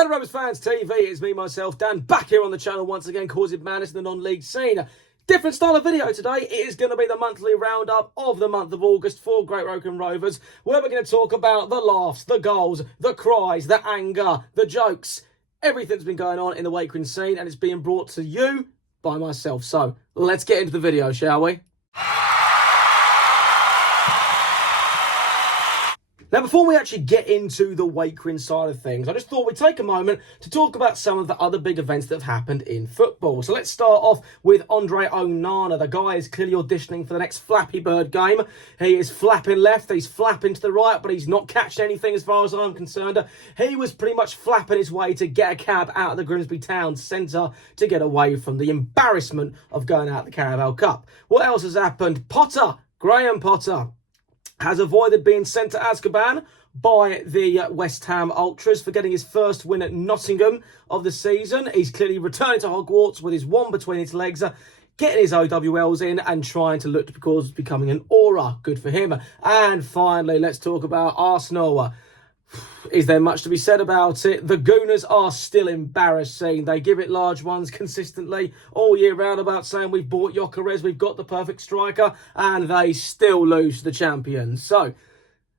Hello Rovers fans TV, it's me myself Dan back here on the channel once again causing madness in the non-league scene. Different style of video today. It is going to be the monthly roundup of the month of August for Great Wycombe Rovers, where we're going to talk about the laughs, the goals, the cries, the anger, the jokes, everything's been going on in the Wycombe scene, and it's being brought to you by myself. So let's get into the video, shall we? Now, before we actually get into the Wycombe side of things, I just thought we'd take a moment to talk about some of the other big events that have happened in football. So let's start off with Andre Onana. The guy is clearly auditioning for the next Flappy Bird game. He is flapping left, he's flapping to the right, but he's not catching anything as far as I'm concerned. He was pretty much flapping his way to get a cab out of the Grimsby Town Centre to get away from the embarrassment of going out the Carabao Cup. What else has happened? Graham Potter has avoided being sent to Azkaban by the West Ham Ultras for getting his first win at Nottingham of the season. He's clearly returning to Hogwarts with his one between his legs, getting his OWLs in and trying to look towards becoming an aura. Good for him. And finally, let's talk about Arsenal. Is there much to be said about it? The Gooners are still embarrassing. They give it large ones consistently all year round about saying we've bought Gyökeres, we've got the perfect striker, and they still lose to the champions. So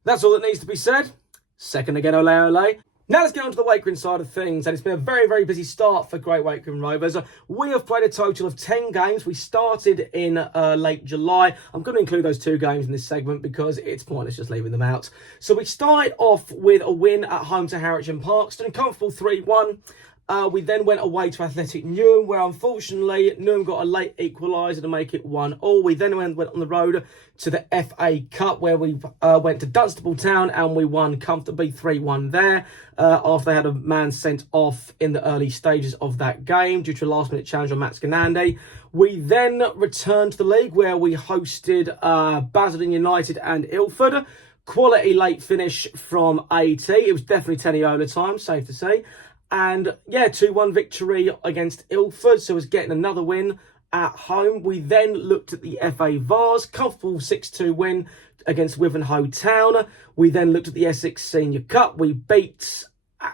that's all that needs to be said. Second again, ole ole. Now let's get on to the Wycombe side of things, and it's been a very, very busy start for Great Wycombe Rovers. We have played a total of 10 games. We started in late July. I'm going to include those 2 games in this segment because it's pointless just leaving them out. So we started off with a win at home to Harwich and Parkstone, comfortable 3-1. We then went away to Athletic Newham, where unfortunately Newham got a late equaliser to make it 1-1. We then went on the road to the FA Cup, where we went to Dunstable Town and we won comfortably 3-1 there, after they had a man sent off in the early stages of that game due to a last-minute challenge on Matt Scanandi. We then returned to the league, where we hosted Basildon United and Ilford. Quality late finish from AT. It was definitely Teniola time, safe to say. And yeah, 2-1 victory against Ilford, so it was getting another win at home. We then looked at the FA Vars, comfortable 6-2 win against Wivenhoe Town. We then looked at the Essex Senior Cup. We beat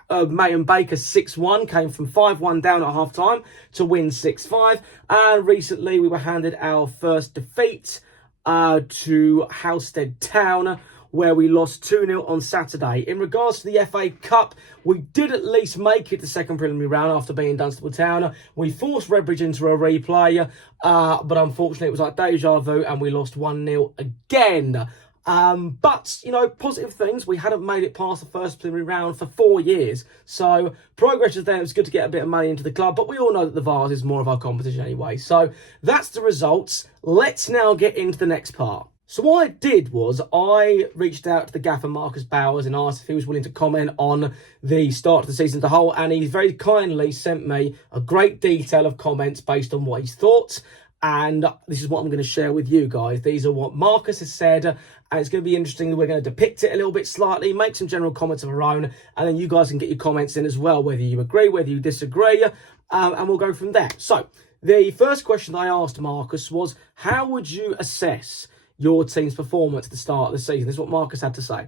Mayton Baker 6-1, came from 5-1 down at half-time to win 6-5. And recently we were handed our first defeat to Halstead Town, where we lost 2-0 on Saturday. In regards to the FA Cup, we did at least make it to second preliminary round after being Dunstable Town. We forced Redbridge into a replay, but unfortunately it was like deja vu and we lost 1-0 again. But, you know, positive things. We hadn't made it past the first preliminary round for 4 years. So progress is there. It was good to get a bit of money into the club, but we all know that the Vars is more of our competition anyway. So that's the results. Let's now get into the next part. So what I did was I reached out to the gaffer Marcus Bowers and asked if he was willing to comment on the start of the season as a whole, and he very kindly sent me a great detail of comments based on what he's thought, and this is what I'm going to share with you guys. These are what Marcus has said, and it's going to be interesting. We're going to depict it a little bit slightly, make some general comments of our own, and then you guys can get your comments in as well, whether you agree, whether you disagree, and we'll go from there. So the first question I asked Marcus was, how would you assess your team's performance at the start of the season? This is what Marcus had to say.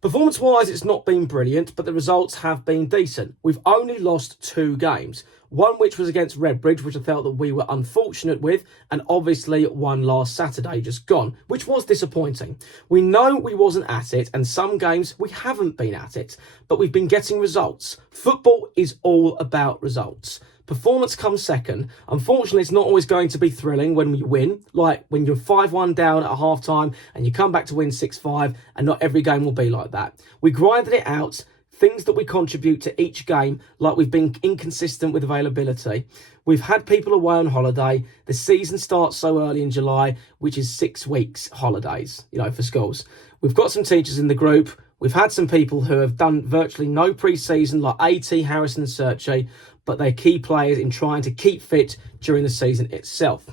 Performance-wise, it's not been brilliant, but the results have been decent. We've only lost 2 games. One which was against Redbridge, which I felt that we were unfortunate with, and obviously one last Saturday just gone, which was disappointing. We know we wasn't at it, and some games we haven't been at it, but we've been getting results. Football is all about results. Performance comes second. Unfortunately, it's not always going to be thrilling when we win, like when you're 5-1 down at half-time and you come back to win 6-5, and not every game will be like that. We grinded it out, things that we contribute to each game, like we've been inconsistent with availability. We've had people away on holiday. The season starts so early in July, which is 6 weeks holidays, you know, for schools. We've got some teachers in the group. We've had some people who have done virtually no pre-season, like AT, Harrison and Searchy, but they're key players in trying to keep fit during the season itself.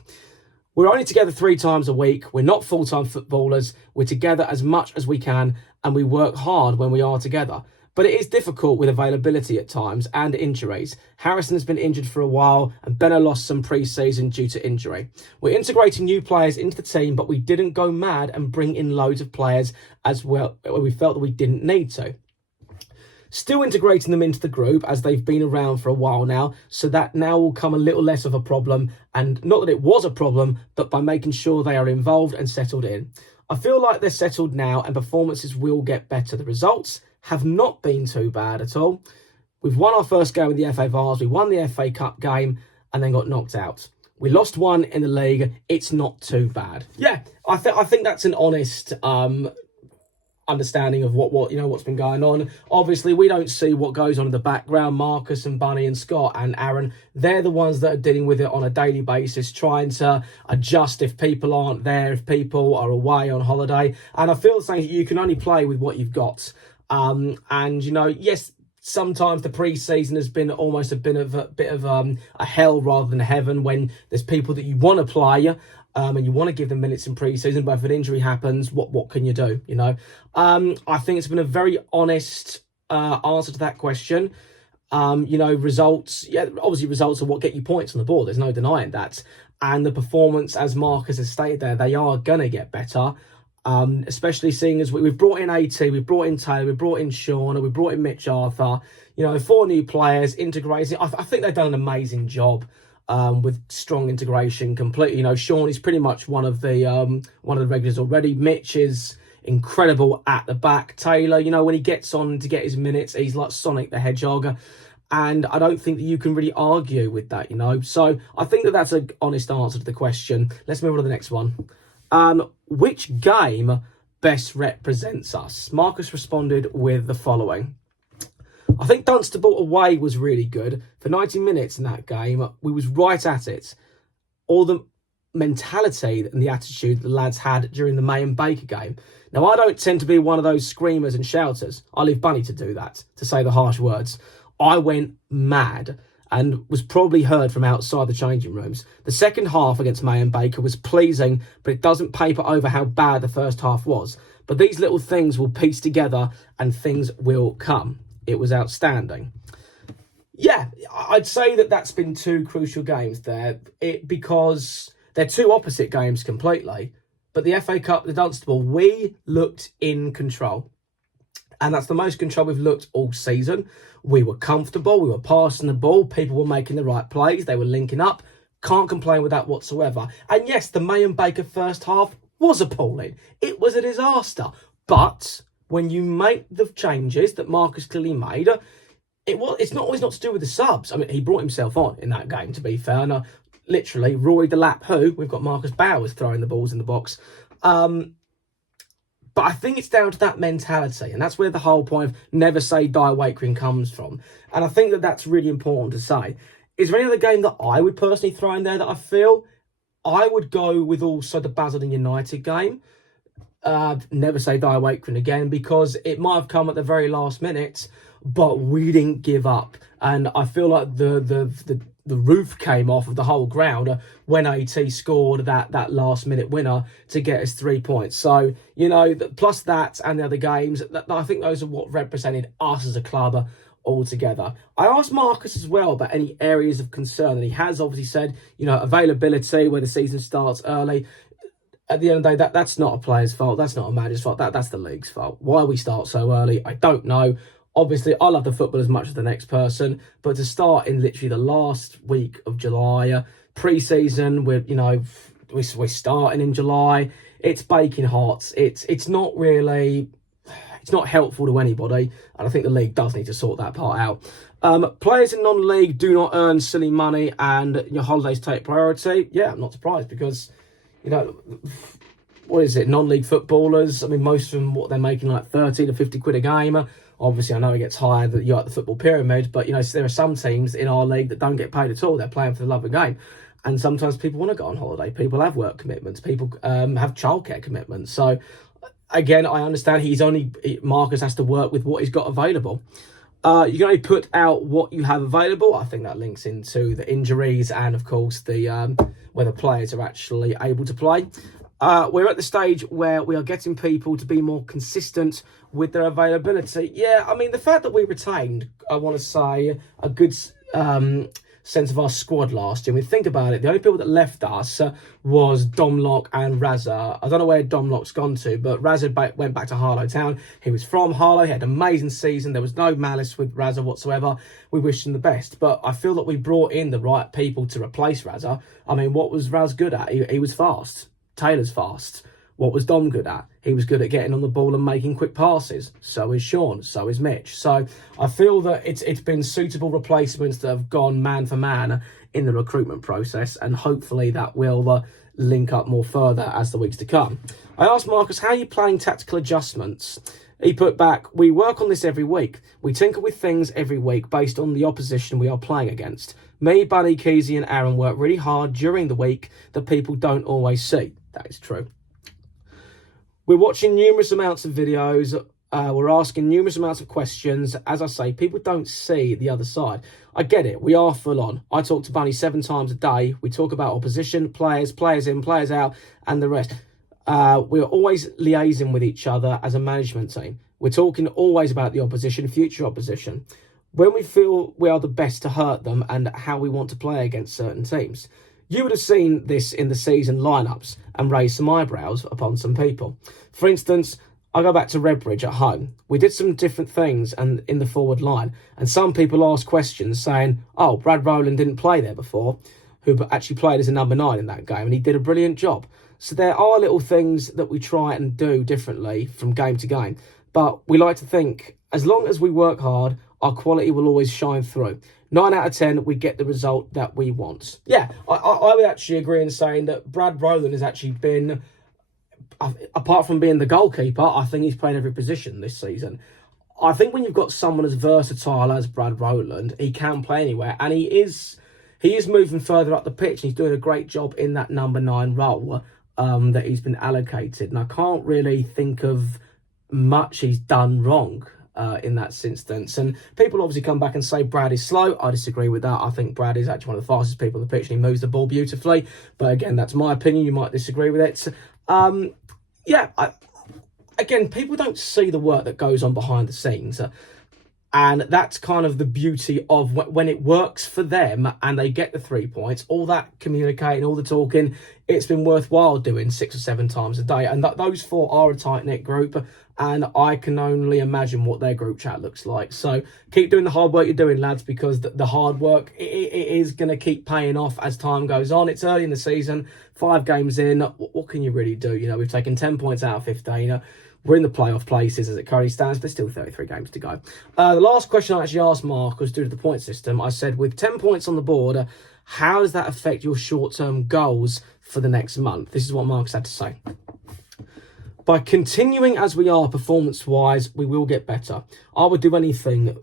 We're only together 3 times a week. We're not full-time footballers. We're together as much as we can, and we work hard when we are together. But it is difficult with availability at times and injuries. Harrison has been injured for a while, and Benno lost some pre-season due to injury. We're integrating new players into the team, but we didn't go mad and bring in loads of players as well. We felt that we didn't need to. Still integrating them into the group as they've been around for a while now, so that now will come a little less of a problem. And not that it was a problem, but by making sure they are involved and settled in. I feel like they're settled now and performances will get better. The results have not been too bad at all. We've won our first game in the FA Vars, we won the FA Cup game and then got knocked out. We lost one in the league. It's not too bad. Yeah, I think that's an honest understanding of what's been going on. Obviously, we don't see what goes on in the background. Marcus and Bunny and Scott and Aaron, they're the ones that are dealing with it on a daily basis, trying to adjust if people aren't there, if people are away on holiday. And I feel the same, you can only play with what you've got. And yes, sometimes the pre-season has been almost a bit of a hell rather than heaven, when there's people that you want to play and you want to give them minutes in pre-season, but if an injury happens, what can you do? I think it's been a very honest answer to that question. Results, obviously results are what get you points on the board. There's no denying that. And the performance, as Marcus has stated there, they are going to get better. Especially seeing as we've brought in AT, we've brought in Taylor, we've brought in Sean, we've brought in Mitch Arthur, 4 new players, integrating. I think they've done an amazing job with strong integration completely. Sean is pretty much one of the regulars already. Mitch is incredible at the back. Taylor, when he gets on to get his minutes, he's like Sonic the Hedgehog. And I don't think that you can really argue with that, So I think that that's an honest answer to the question. Let's move on to the next one. Which game best represents us? Marcus responded with the following. I think Dunstable away was really good. For 90 minutes in that game, we was right at it. All the mentality and the attitude the lads had during the May and Baker game. Now, I don't tend to be one of those screamers and shouters. I leave Bunny to do that, to say the harsh words. I went mad and was probably heard from outside the changing rooms. The second half against May and Baker was pleasing, but it doesn't paper over how bad the first half was. But these little things will piece together and things will come. It was outstanding. Yeah, I'd say that that's been 2 crucial games there, because they're 2 opposite games completely. But the FA Cup, the Dunstable, we looked in control. And that's the most control we've looked all season. We were comfortable. We were passing the ball. People were making the right plays. They were linking up. Can't complain with that whatsoever. And yes, the May and Baker first half was appalling. It was a disaster. But when you make the changes that Marcus clearly made, it's not always not to do with the subs. I mean, he brought himself on in that game, to be fair. And literally, Roy Delap, who we've got Marcus Bowers throwing the balls in the box. But I think it's down to that mentality, and that's where the whole point of never say die Wakering comes from. And I think that that's really important to say. Is there any other game that I would personally throw in there that I feel? I would go with also the Basildon United game. Never say die Wakering again, because it might have come at the very last minute, but we didn't give up. And I feel like the roof came off of the whole ground when AT scored that last minute winner to get us 3 points. So, plus that and the other games, I think those are what represented us as a club altogether. I asked Marcus as well about any areas of concern, and he has obviously said, availability, where the season starts early. At the end of the day, that's not a player's fault. That's not a manager's fault. That's the league's fault. Why we start so early, I don't know. Obviously, I love the football as much as the next person, but to start in literally the last week of July, pre-season, we're starting in July. It's baking hot. It's not really, it's not helpful to anybody, and I think the league does need to sort that part out. Players in non-league do not earn silly money, and your holidays take priority. Yeah, I'm not surprised, because what is it? Non-league footballers. I mean, most of them, what they're making, like 30 to 50 quid a game. Obviously, I know it gets higher that you're at the football pyramid, but, there are some teams in our league that don't get paid at all. They're playing for the love of the game. And sometimes people want to go on holiday. People have work commitments. People have childcare commitments. So, again, I understand Marcus has to work with what he's got available. You can only put out what you have available. I think that links into the injuries and, of course, whether players are actually able to play. We're at the stage where we are getting people to be more consistent with their availability. Yeah, I mean, the fact that we retained, I want to say, a good sense of our squad last year. When we think about it, the only people that left us was Domlock and Razza. I don't know where Domlock's gone to, but Razza went back to Harlow Town. He was from Harlow. He had an amazing season. There was no malice with Razza whatsoever. We wished him the best. But I feel that we brought in the right people to replace Razza. I mean, what was Raz good at? He was fast. Taylor's fast. What was Dom good at? He was good at getting on the ball and making quick passes. So is Sean. So is Mitch. So I feel that it's been suitable replacements that have gone man for man in the recruitment process, and hopefully that will link up more further as the weeks to come. I asked Marcus, how are you planning tactical adjustments? He put back, we work on this every week. We tinker with things every week based on the opposition we are playing against. Me, Bunny, Keezy and Aaron work really hard during the week that people don't always see. That is true. We're watching numerous amounts of videos. We're asking numerous amounts of questions. As I say, people don't see the other side. I get it. We are full on. I talk to Bunny 7 times a day. We talk about opposition, players, players in, players out, and the rest. We're always liaising with each other as a management team. We're talking always about the opposition, future opposition. When we feel we are the best to hurt them and how we want to play against certain teams. You would have seen this in the season lineups and raised some eyebrows upon some people. For instance, I go back to Redbridge at home. We did some different things and in the forward line, and some people asked questions saying, oh, Brad Rowland didn't play there before, who actually played as a number 9 in that game, and he did a brilliant job. So there are little things that we try and do differently from game to game, but we like to think as long as we work hard, our quality will always shine through. 9 out of 10, we get the result that we want. Yeah, I would actually agree in saying that Brad Rowland has actually been, apart from being the goalkeeper, I think he's played every position this season. I think when you've got someone as versatile as Brad Rowland, he can play anywhere, and he is moving further up the pitch, and he's doing a great job in that number 9 role that he's been allocated. And I can't really think of much he's done wrong in that instance. And people obviously come back and say Brad is slow. I disagree with that. I think Brad is actually one of the fastest people on the pitch, and he moves the ball beautifully. But again, that's my opinion. You might disagree with it. Again, people don't see the work that goes on behind the scenes. And that's kind of the beauty of when it works for them and they get the 3 points, all that communicating, all the talking, it's been worthwhile doing 6 or 7 times a day. And those 4 are a tight-knit group, and I can only imagine what their group chat looks like. So keep doing the hard work you're doing, lads, because the hard work, it is going to keep paying off as time goes on. It's early in the season, 5 games in. What can you really do? You know, we've taken 10 points out of 15. We're in the playoff places as it currently stands, but there's still 33 games to go. The last question I actually asked Mark was due to the point system. I said, with 10 points on the board, how does that affect your short-term goals for the next month? This is what Mark's had to say. By continuing as we are performance-wise, we will get better. I would do anything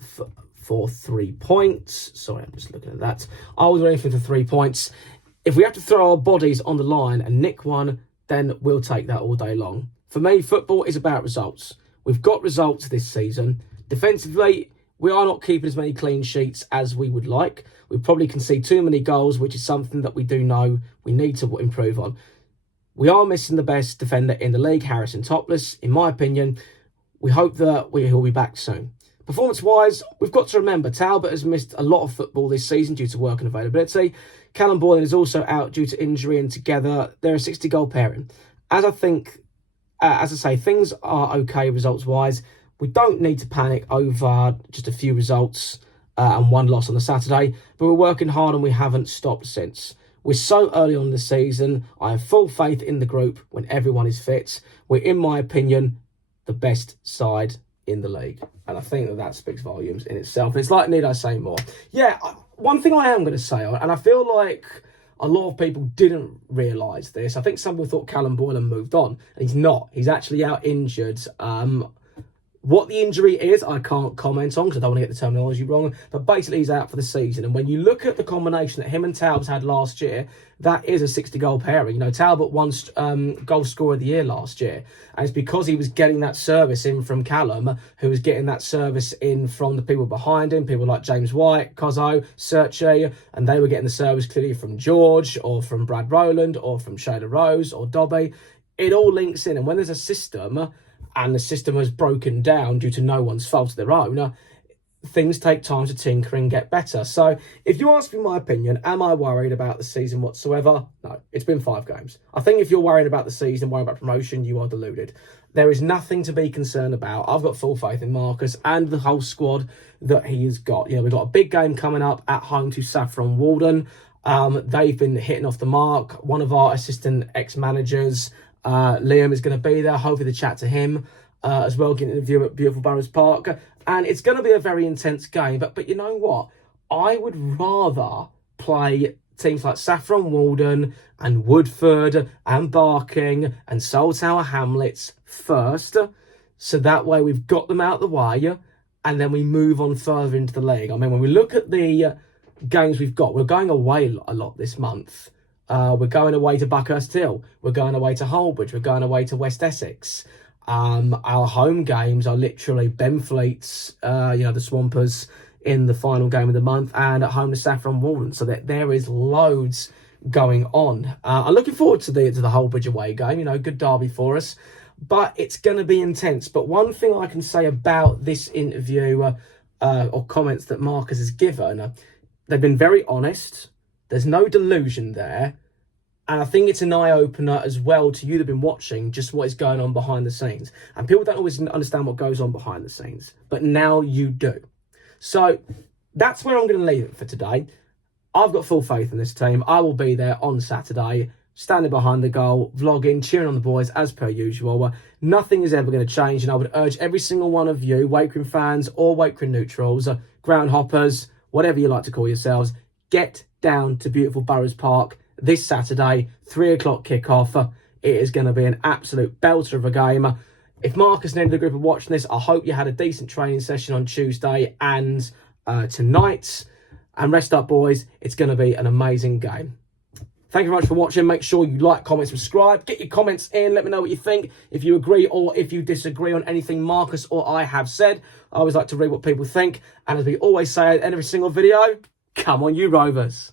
for 3 points. Sorry, I'm just looking at that. I would do anything for 3 points. If we have to throw our bodies on the line and nick one, then we'll take that all day long. For me, football is about results. We've got results this season. Defensively, we are not keeping as many clean sheets as we would like. We probably concede too many goals, which is something that we do know we need to improve on. We are missing the best defender in the league, Harrison Topless. In my opinion, we hope that he'll be back soon. Performance-wise, we've got to remember Talbot has missed a lot of football this season due to work and availability. Callum Boylan is also out due to injury, and together they're a 60-goal pairing. As I say, things are okay results-wise. We don't need to panic over just a few results and 1 loss on the Saturday, but we're working hard and we haven't stopped since. We're so early on in the season. I have full faith in the group when everyone is fit. We're, in my opinion, the best side in the league. And I think that speaks volumes in itself. And it's like, need I say more? Yeah, one thing I am going to say, and I feel like a lot of people didn't realise this. I think some people thought Callum Boylan moved on, and he's not. He's actually out injured. What the injury is, I can't comment on because I don't want to get the terminology wrong. But basically, he's out for the season. And when you look at the combination that him and Talbot had last year, that is a 60-goal pairing. You know, Talbot won goal scorer of the year last year. And it's because he was getting that service in from Callum, who was getting that service in from the people behind him, people like James White, Cozzo, Searchy, and they were getting the service clearly from George or from Brad Rowland or from Shayla Rose or Dobby. It all links in. And when there's a system, and the system has broken down due to no one's fault of their own, things take time to tinker and get better. So if you ask me my opinion, am I worried about the season whatsoever? No, it's been 5 games. I think if you're worried about the season, worried about promotion, you are deluded. There is nothing to be concerned about. I've got full faith in Marcus and the whole squad that he has got. You know, we've got a big game coming up at home to Saffron Walden. They've been hitting off the mark. One of our assistant ex-managers, Liam, is going to be there. Hopefully the chat to him as well, getting a view at beautiful Barrows Park. And it's going to be a very intense game. But you know what? I would rather play teams like Saffron Walden and Woodford and Barking and Soul Tower Hamlets first. So that way we've got them out of the way and then we move on further into the league. I mean, when we look at the games we've got, we're going away a lot this month. We're going away to Buckhurst Hill. We're going away to Holbridge. We're going away to West Essex. Our home games are literally Benfleet's, the Swampers in the final game of the month, and at home to Saffron Walden. So that there is loads going on. I'm looking forward to the Holbridge away game. You know, good derby for us, but it's going to be intense. But one thing I can say about this interview or comments that Marcus has given, they've been very honest. There's no delusion there. And I think it's an eye-opener as well to you that have been watching just what is going on behind the scenes. And people don't always understand what goes on behind the scenes. But now you do. So that's where I'm going to leave it for today. I've got full faith in this team. I will be there on Saturday, standing behind the goal, vlogging, cheering on the boys as per usual. Nothing is ever going to change. And I would urge every single one of you, Wakering fans or Wakering neutrals, ground hoppers, whatever you like to call yourselves, get down to beautiful Barrows Park this Saturday, 3 o'clock kickoff. It is going to be an absolute belter of a game. If Marcus and the group are watching this, I hope you had a decent training session on Tuesday and tonight. And rest up, boys. It's going to be an amazing game. Thank you very much for watching. Make sure you like, comment, subscribe. Get your comments in. Let me know what you think. If you agree or if you disagree on anything Marcus or I have said. I always like to read what people think. And as we always say at the end of every single video, come on you Rovers.